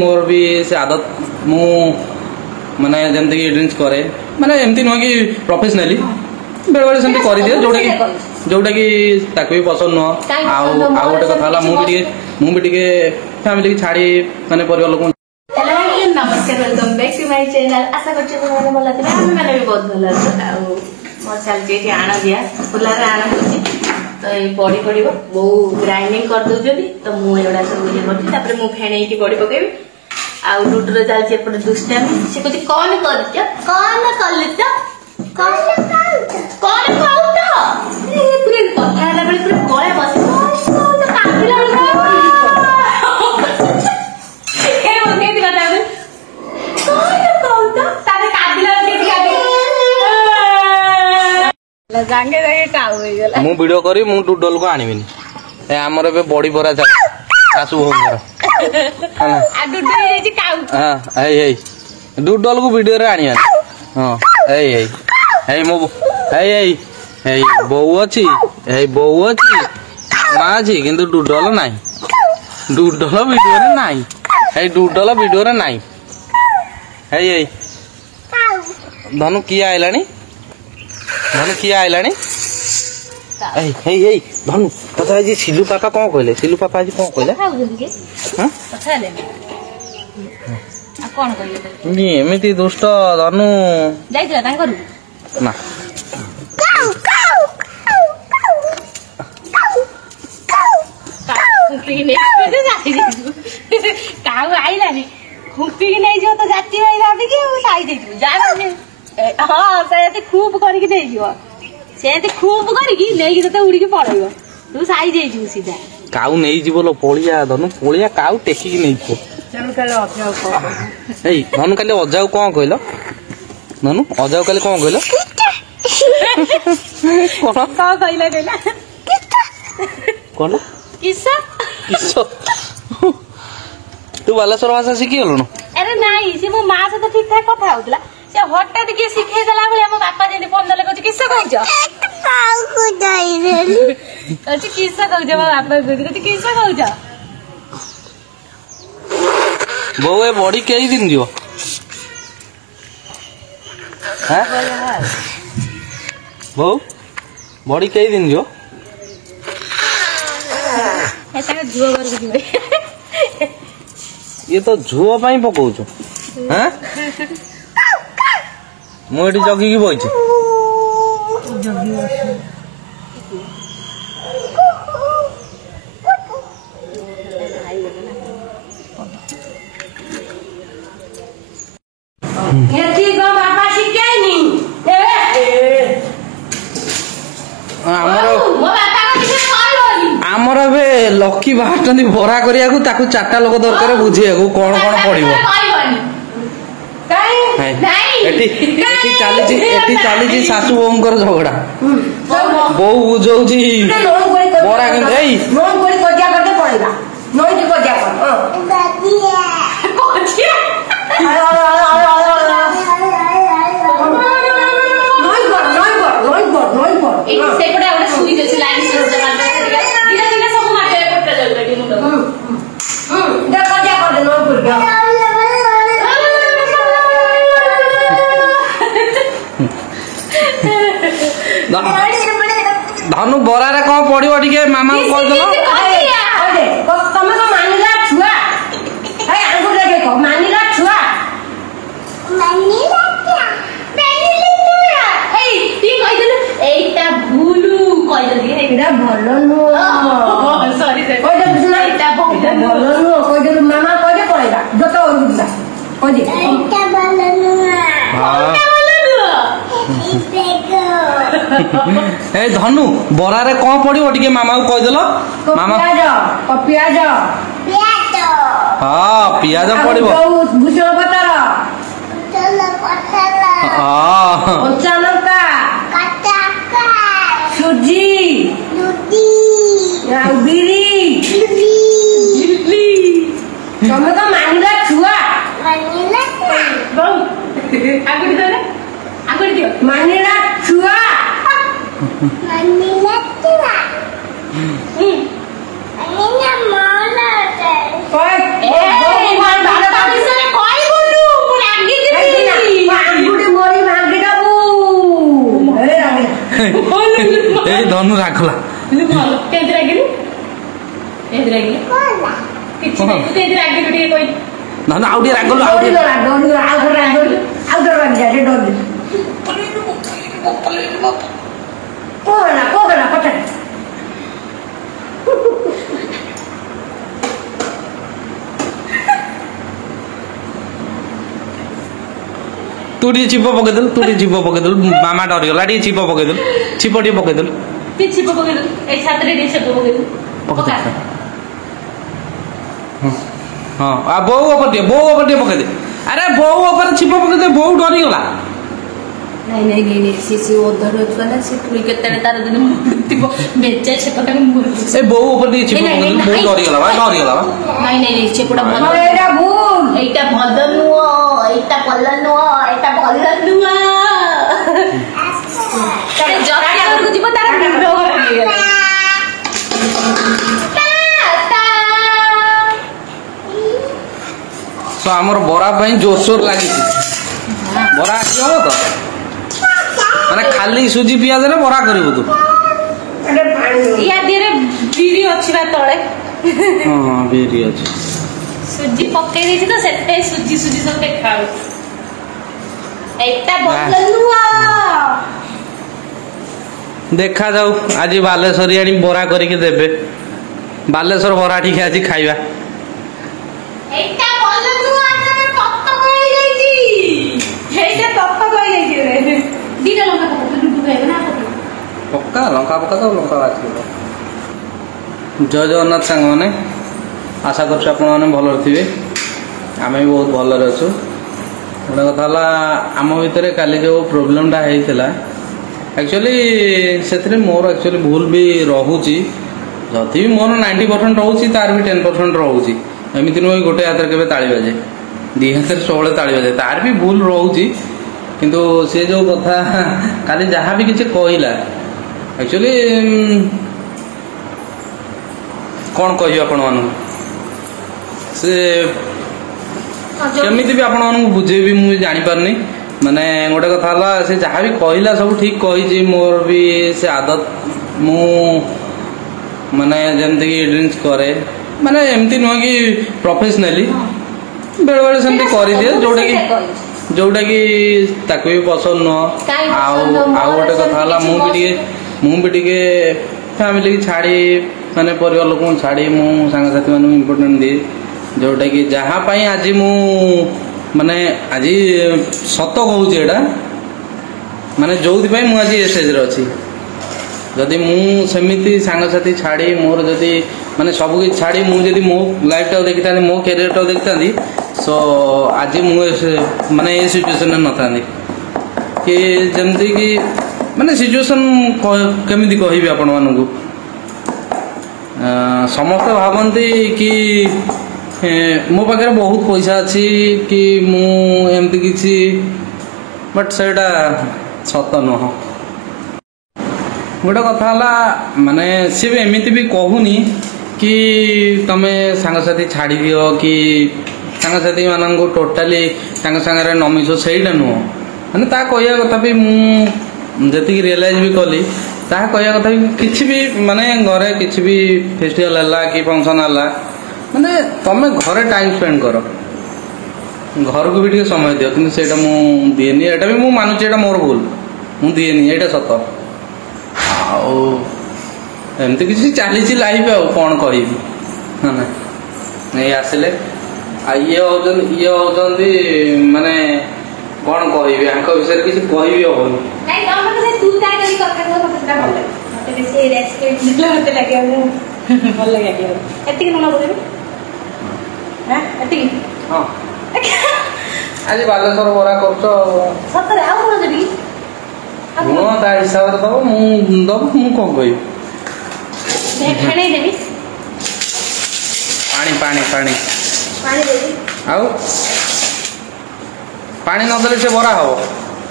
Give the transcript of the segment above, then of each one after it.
मोर भी से आदत मु माने जमती कि ड्रिंक्स करे माने एमती नुह कि प्रोफेशनली बेले बेले सेमती कर दिए जोटा कि ताको भी पसंद नुह आउ गोटे कथा मु भी फैमिली की छाड़ी माने परिवार लोक नमस्कार welcome back to my channel. आशा करछे तुम्हारे भल लागे हम माने भी बहुत भल अछि आ मोर चल जे आना दिया फुला रे आना होची तो ए बॉडी पड़िबो बो ग्राइंडिंग कर दउ जदी तो मु एडा सब ये करछि तापर मु फेणे की बॉडी पकेबी आ लुडुर चल जे पर दुष्टामी से कुछ कौन करछ कौन कलछ कौन खाउ तो ए पूरे कथा हला बेले पूरे गळे बस तो काटिला मु वीडियो करी मु डुडल को आनिबिनी ए हमर बे बॉडी भरा जा सासु होमर आ डुडल हे जी काउ हां ए डुडल को वीडियो रे आनिया हां ए मो ए बहू अछि मां अछि किंतु डुडल नाही डुडल वीडियो रे नाही ए डुडल वीडियो रे नाही ए धनु किया आइलानी ए धनु तथा आज सिलू पापा कौन कहले सिलू पापा आज कौन कहले हां कथा ले आ कोन कहले नी एमिति दुष्ट धनु जाइतला तां करू ना हुंपी नहीं जाती काऊ आइलानी हुंपी नहीं जो तो जाती भाई भाभी के साई दे जाना हां से खूब करके दे दियो से खूब करके लेके तो उड़ी के पड़ेगो तू साई दे छु सीधा काऊ नहीं जीवो लो पोलिया धनु पोलिया काऊ टेकी की नहीं को चल काले अजाऊ को ए धनु काले अजाऊ कोन कहलो धनु अजाऊ काले कोन कहलो कोन का कहला कोन किस्सा तू बालेश्वर भाषा शिखी गलु न अरे नहीं से मो मां से तो ठीक ठाक कथा होतला से हटात के सिखे देला भले हम बापा जेने फोन देले कहछ किस्सा कहछ काऊ को जाई रे कहछ किस्सा कहछ मो बापा कहछ किस्सा कहछ बो ए बॉडी कई दिन दियो हैं बो बॉडी कई दिन दियो ऐसा झुओ कर दिबे ये तो झुओ पाई पकाउछु हैं मु एठी जगी की बइछु जगी बस यति गो बाबा सिकाइनी आमर बे लकी बाहर बरा करिया ताकू चारटा लोक दरकार बुझिया कौन कौन पड़िबो चली सासू बोर झगड़ा बो बुझौची बरा धनु बरारे कौन पड़ो टे मामा को कह ए धनु बरारे कौन पड़ो टे मामा को कहीदेल मामा पियाज हाँ पियाज पड़ो भूषण पतर कच्चा लंका सुजी बिरी तमे तो मानिला छुआ आगुड़ी दियो मानिला छुआ मानिला ରାଗଲା କେମିତି ରାଗିଲୁ କେମିତି ରାଗିଲୁ କିଛି ନାହିଁ ତୁ କେମିତି ରାଗିଲୁ ଟିକେ କହିଲୁ ନା ନା ଆଉ ଟିକେ ରାଗଲୁ ଆଉ ଟିକେ तू टी छिप पकईदेलु तू टी छिप पकईदेलु मामा डरीगला टी छिप पकईदेलु छिप टी पकईदेलु छिप पकईदेलु ए छातरे टी छिप पकईदेलु पका हां आ बो ऊपर टी पकई दे अरे बो ऊपर छिप पकई दे बो डरीगला नहीं सी ओधर होचला ना सी पुरी केतेले तार दिन मुतिबो बेचे छेपटा मुर ए बो ऊपर टी छिप पकई दे बो डरीगला बा नहीं छेपटा भल एटा भूल एटा भल नुओ एटा भल नुओ एटा भल नुओ तारे जरा को जीव तार मुंड पकई गला सो हमर बरा पई जोर जोर लागि बरा आसी हो तो माने खाली सुजी पियाज रे बरा करबो तू या दिरे बीरी अछि बा तळे हां बीरी अछि सुजी पक्के देछि तो सेते सुजी सब देखाउ एटा बदलनुआ देखा जाऊ आज बालेश्वरियाणी बरा करके देबे बालेश्वर बरा ठीक आज खाइबा एटा बदलनुआ तने पत्ता कहि जाईची हेटा पत्ता कहि जाईची रे दीटा लंका पत्ता लुटु खाइबे ना पक्का लंका तो लंका आछि जय जगन्नाथ संग माने आशा करछु आपण माने भलो रथिबे आमे भी बहुत भलो रहछु गोटे कथा हला आम भितर काली जो प्रोब्लेमटा होता एक्चुअली से मोर एक्चुअली भूल भी रोची जदि भी मोर 90% रोचे तार भी 10% रोची एमती नुह गोटे हाथ के ताली बाजे दी हाथ सब ताली बाजे तार भी भूल रोची किंतु से जो कथा काली जहाँ भी किसी कहला एक्चुअली कौन कह आपण मानू से केमिति भी आपण बुझेबी मुझे जानी पारनी माने गोटे कथा हला से जहाँ भी कहला सब ठीक कही मोर भी से आदत मु माने जमती कि ड्रिंक्स करे माने एमती नुह कि प्रोफेशनली बेले बेले सेमती कर दिए जोटा कि ताको भी पसंद नुह आउ गोटे कथा हला मु भी टिके फैमिली की छाड़ी माने परिवार लोक छाड़ी मु सांगसाथी मान इम्पोर्टेंट दिए जोटा कि जहाँ पाई आज मु माने आज सत कहूँ एटा माने जो मु आज ए स्टेज रे अच्छी जदि मु सेमिति सांगसाथी छाड़ी मोर जदि माने सब किछ छाड़ी मु जदि मो लाइफ टा देखि तानी मो कैरियर टा देखि तानी सो आज मु माने ए सिचुएशन न थानी कि जमती कि माने सिचुएशन केमिति कहिबी आपण मानकू समस्त भावती कि मो पाखे बहुत पैसा अच्छी कि मु एमती किसी बट सेटा सत नुह गोटे कथा हला माने सी भी एमती भी कहूनी कि तमे सांगसाथी छाड़ी दियो कि सांगसाथी मान टोटाली सांगे न मिस सहीटा नुह माने ता कहया कथा भी मुझे रियलाइज भी कली ता कहया कथा भी किसी भी माने घरे किसी भी फेस्टिवल है कि फंक्शन है माने तमे घरे टाइम स्पेंड कर घर को भी टे समय दियो कि सेटा मु दिएनी एटा भी मु मानुची एटा मोर भूल मु दिएनी एटा सत आउ एमती किसी चली लाइफ आ कौन कहि ना नहीं आसिले ये होती माने कौन कहि विषय किसी कहि नहीं तम से तू ता करी कथा को मते भल मते बेसी रेस्पेक्ट दिला मते लागे भल लागे एति न बोलबे हां एति हां आज बालेश्वर बरा करछ सतरे आ कोन देबी मु ता हिसाब रे दब मु कोन कहि खाने देबी पानी देबी आउ पानी न देले से बरा हो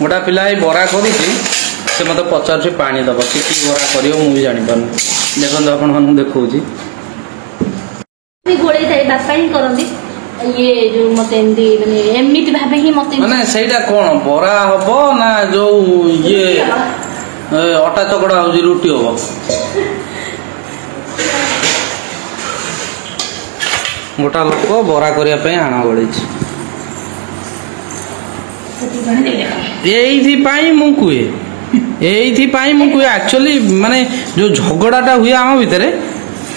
गोटा पिला बरा करी से मत पचार पानी दब कि बरा कर मुझे जानी पार देखो आप देखा घोड़े थाई बापा ही करती ये जो मत एमती भावे ही मत माने सेटा कौन बरा हम ना जो ये ଅଟା ଚକଡା ହଉଛି ରୁଟି ହବ। ଗୋଟା ଲୋକ ବରା କରିବା ପାଇଁ ଆଣ ଗଳେଇଛି। ଏଇଥିପାଇଁ ମୁଁ କୁହେ ଆକ୍ଚୁଆଲି ମାନେ ଯୋଉ ଝଗଡାଟା ହୁଏ ଆମ ଭିତରେ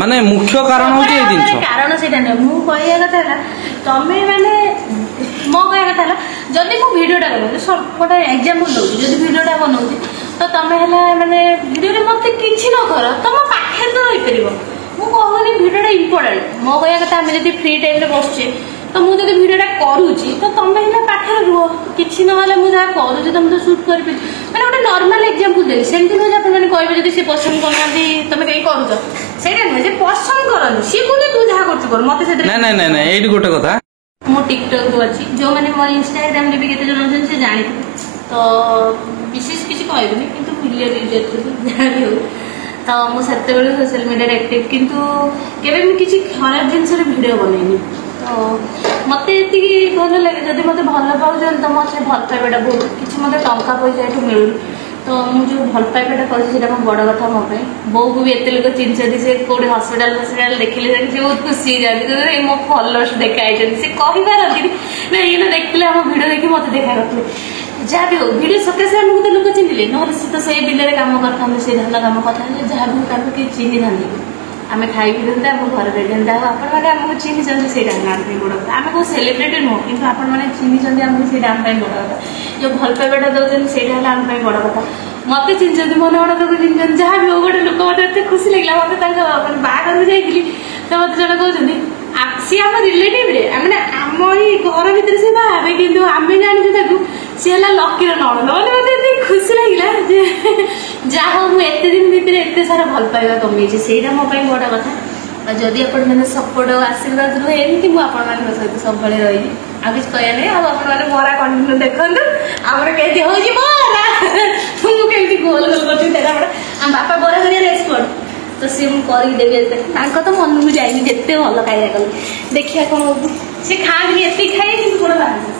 ମାନେ ମୁଖ୍ୟ କାରଣ ହଉଛି ଏଇ ଜିନିଷ। କାରଣ ସେଇଟା ନୁହେଁ, ମୁଁ କହିବା କଥା ହେଲା ତମେ ମାନେ ମୋ କହିବା କଥା ହେଲା ଯଦି ମୁଁ ଭିଡ଼ିଓଟା ବନଉଛି ଗୋଟେ ଏକ୍ଜାମ୍ପଲ ଦଉଛି, ଯଦି ଭିଡ଼ିଓଟା ବନଉଛି ତ ତମେ ହେଲା ମାନେ ଭିଡ଼ିଓରେ ମତେ କିଛି ନ କର ତମ ପାଖରେ ତ ରହିପାରିବ। ମୁଁ କହୁନି ଭିଡ଼ିଓଟା ଇମ୍ପୋର୍ଟାଣ୍ଟ, ମୋ କହିବା କଥା ଆମେ ଯଦି ଫ୍ରି ଟାଇମ୍ରେ ବସୁଛେ ତ ମୁଁ ଯଦି ଭିଡ଼ିଓଟା କରୁଛି ତ ତମେ ହେଲା ପାଖରେ ରୁହ, କିଛି ନହେଲେ ମୁଁ ଯାହା କରୁଛି ତମେ ତ ସୁଟ୍ କରିପାରିବ। ମାନେ ଗୋଟେ ନର୍ମାଲ ଏକ୍ଜାମ୍ପଲ ଦେବି, ସେମିତି ନୁହେଁ ଯେ ଆପଣମାନେ କହିବେ ଯଦି ସେ ପସନ୍ଦ କରୁନାହାନ୍ତି ତମେ କାହିଁ କରୁଛ, ସେଇଟା ନୁହେଁ। ଯେ ପସନ୍ଦ କରନ୍ତି ସିଏ କହୁଛି ତୁ ଯାହା କରୁଛୁ କର, ମତେ ସେଥିରେ ନାଇଁ ଏଇଠି ଗୋଟେ କଥା, ମୁଁ ଟିକଟକ୍ ଅଛି, ଯୋଉମାନେ ମୋର ଇନଷ୍ଟାଗ୍ରାମରେ ବି କେତେ ଜଣ ଅଛନ୍ତି ସେ ଜାଣିଥିବେ, ତ ବିଶେଷ କିଛି କହିବିନି କିନ୍ତୁ ମିଲିୟନ ୟୁଜର ଥିବେ ଯାହା ବି ହଉ। ତ ମୁଁ ସେତେବେଳେ ସୋସିଆଲ ମିଡ଼ିଆରେ ଆକ୍ଟିଭ, କିନ୍ତୁ କେବେ ବି କିଛି ଖରାପ ଜିନିଷରେ ଭିଡ଼ିଓ ବନେଇନି। ତ ମତେ ଏତିକି ଭଲ ଲାଗେ ଯଦି ମତେ ଭଲ ପାଉଛନ୍ତି ତ ମତେ ଭଲ ପାଇବାଟା ବହୁତ କିଛି ମତେ ଟଙ୍କା ପଇସା ଏଠୁ ମିଳୁନି। ତ ମୁଁ ଯୋଉ ଭଲ ପାଇବାଟା କରୁଛି ସେଇଟା ମୋ ବଡ଼ କଥା ମୋ ପାଇଁ। ବୋଉକୁ ବି ଏତେ ଲୋକ ଚିହ୍ନିଛନ୍ତି, ସେ କୋଉଠି ହସ୍ପିଟାଲ ଦେଖିଲେ ସେ ବହୁତ ଖୁସି ହେଇଯାନ୍ତି, ମୋ ଫଲୋଅର୍ସ ଦେଖା ହେଇଛନ୍ତି, ସେ କହିପାରନ୍ତିନି ନା ଇଏ ଦେଖିଥିଲେ ଆମ ଭିଡ଼ିଓ ଦେଖି ମତେ ଦେଖା କରିଥିଲେ। ଯାହା ବି ହଉ ଭିଡ଼ିଓ ସକାଶେ ଆମକୁ ତ ଲୋକ ଚିହ୍ନିଲେ, ନହେଲେ ସେ ତ ସେଇ ବିଲରେ କାମ କରିଥାନ୍ତେ, ସେ ଧାନ କାମ କରିଥାନ୍ତେ, ଯାହା ବି ହଉ ତାଙ୍କୁ କେହି ଚିହ୍ନିଥାନ୍ତି, ଆମେ ଖାଇ ପିଇଥାନ୍ତେ, ଆମ ଘରେ ରହିଥାନ୍ତେ। ଆଉ ଆପଣମାନେ ଆମକୁ ଚିହ୍ନିଛନ୍ତି ସେଇଟା ଆମ ପାଇଁ ବଡ଼ କଥା। ଆମେ କୋଉ ସେଲିବ୍ରିଟି ନୁହଁ କିନ୍ତୁ ଆପଣମାନେ ଚିହ୍ନିଛନ୍ତି ଆମକୁ, ସେଇଟା ଆମ ପାଇଁ ବଡ଼ କଥା। ଯୋଉ ଭଲ ପାଇବାଟା ଦଉଛନ୍ତି ସେଇଟା ହେଲା ଆମ ପାଇଁ ବଡ଼ କଥା। ମତେ ଚିହ୍ନିଛନ୍ତି, ମୋ ନାଁ ତାକୁ ଚିହ୍ନିଛନ୍ତି, ଯାହା ବି ହଉ ଗୋଟେ ଲୋକ ମତେ ଏତେ ଖୁସି ଲାଗିଲା। ମତେ ତାଙ୍କ ବାହାଘରକୁ ଯାଇଥିଲି ତ ମତେ ଜଣେ କହୁଛନ୍ତି ସିଏ ଆମ ରିଲେଟିଭରେ, ମାନେ ଆମ ଏଇ ଘର ଭିତରେ ସେ ବାହା ହେବେ କିନ୍ତୁ ଆମେ ଜାଣିଛୁ ତାକୁ ସିଏ ହେଲା ଲକିର ନଣନ୍ଦ। ମାନେ ମତେ ଏତେ ଖୁସି ଲାଗିଲା ଯେ ଯାହା ହଉ ମୁଁ ଏତେ ଦିନ ଭିତରେ ଏତେ ସାରା ଭଲ ପାଇବା କମେଇଛି, ସେଇଟା ମୋ ପାଇଁ ବଡ଼ କଥା। ଆଉ ଯଦି ଆପଣମାନେ ସପୋର୍ଟ ଆଉ ଆଶୀର୍ବାଦ ରୁହେ ଏମିତି ମୁଁ ଆପଣମାନଙ୍କ ସହିତ ସବୁବେଳେ ରହିବି, ଆଉ କିଛି କହିବା ନାହିଁ। ଆଉ ଆପଣମାନେ ବରା କଣ୍ଟିନ୍ୟୁ ଦେଖନ୍ତୁ, ଆମର କେମିତି ହଉଛି ବରା, ମୁଁ କେମିତି ଗୋଲ ଗୋଲ କରୁଛି ସେଇଟା ଆମ ବାପା ବରା କରିବାରେ ଏକ୍ସପର୍ଟ, ତ ସିଏ ମୁଁ କରିକି ଦେବି। ତାଙ୍କ ତ ମନକୁ ଯାଇନି ଯେତେ ଭଲ ଖାଇବା କଲେ, ଦେଖିବା କଣ ହଉଛି। ସେ ଖାଆନ୍ତି ଏତିକି ଖାଇ କିନ୍ତୁ ବଡ଼ ବାହାରିଛି।